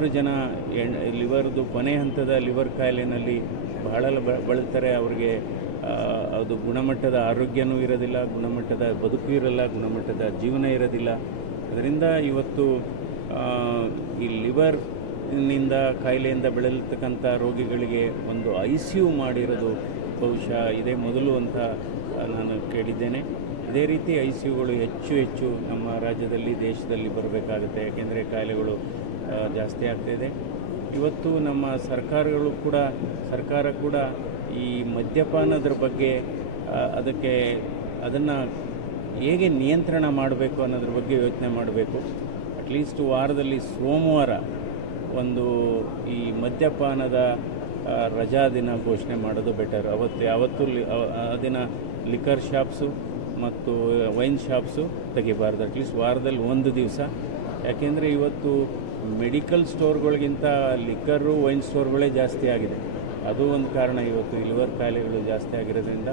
ಸುಮಾರು ಜನ ಲಿವರ್ದು ಕೊನೆ ಹಂತದ ಲಿವರ್ ಕಾಯಿಲೆಯಲ್ಲಿ ಬಹಳ ಬಳಲ್ತಾರೆ. ಅವ್ರಿಗೆ ಅದು ಗುಣಮಟ್ಟದ ಆರೋಗ್ಯನೂ ಇರೋದಿಲ್ಲ, ಗುಣಮಟ್ಟದ ಬದುಕು ಇರಲ್ಲ, ಗುಣಮಟ್ಟದ ಜೀವನ ಇರೋದಿಲ್ಲ. ಅದರಿಂದ ಇವತ್ತು ಈ ಲಿವರ್ನಿಂದ ಕಾಯಿಲೆಯಿಂದ ಬಳಲತಕ್ಕಂಥ ರೋಗಿಗಳಿಗೆ ಒಂದು ICU ಮಾಡಿರೋದು ಬಹುಶಃ ಇದೇ ಮೊದಲು ಅಂತ ನಾನು ಕೇಳಿದ್ದೇನೆ. ಇದೇ ರೀತಿ ICUಗಳು ಹೆಚ್ಚು ನಮ್ಮ ರಾಜ್ಯದಲ್ಲಿ ದೇಶದಲ್ಲಿ ಬರಬೇಕಾಗುತ್ತೆ. ಯಾಕೆಂದರೆ ಕಾಯಿಲೆಗಳು ಜಾಸ್ತಿ ಆಗ್ತಾಯಿದೆ. ಇವತ್ತು ನಮ್ಮ ಸರ್ಕಾರ ಕೂಡ ಈ ಮದ್ಯಪಾನದ ಬಗ್ಗೆ ಅದನ್ನು ಹೇಗೆ ನಿಯಂತ್ರಣ ಮಾಡಬೇಕು ಅನ್ನೋದ್ರ ಬಗ್ಗೆ ಯೋಚನೆ ಮಾಡಬೇಕು. ಅಟ್ಲೀಸ್ಟ್ ವಾರದಲ್ಲಿ ಸೋಮವಾರ ಒಂದು ಈ ಮದ್ಯಪಾನದ ರಜಾ ದಿನ ಘೋಷಣೆ ಮಾಡೋದು ಬೆಟರ್. ಯಾವತ್ತೂ ಆ ದಿನ ಲಿಕ್ಕರ್ ಶಾಪ್ಸು ಮತ್ತು ವೈನ್ ಶಾಪ್ಸು ತೆಗಿಬಾರ್ದು, ಅಟ್ಲೀಸ್ಟ್ ವಾರದಲ್ಲಿ ಒಂದು ದಿವಸ. ಯಾಕೆಂದರೆ ಇವತ್ತು ಮೆಡಿಕಲ್ ಸ್ಟೋರ್ಗಳಿಗಿಂತ ಲಿಕ್ಕರು ವೈನ್ ಸ್ಟೋರ್ಗಳೇ ಜಾಸ್ತಿ ಆಗಿದೆ. ಅದು ಒಂದು ಕಾರಣ ಇವತ್ತು ಲಿವರ್ ಕಾಯಿಲೆಗಳು ಜಾಸ್ತಿ ಆಗಿರೋದ್ರಿಂದ.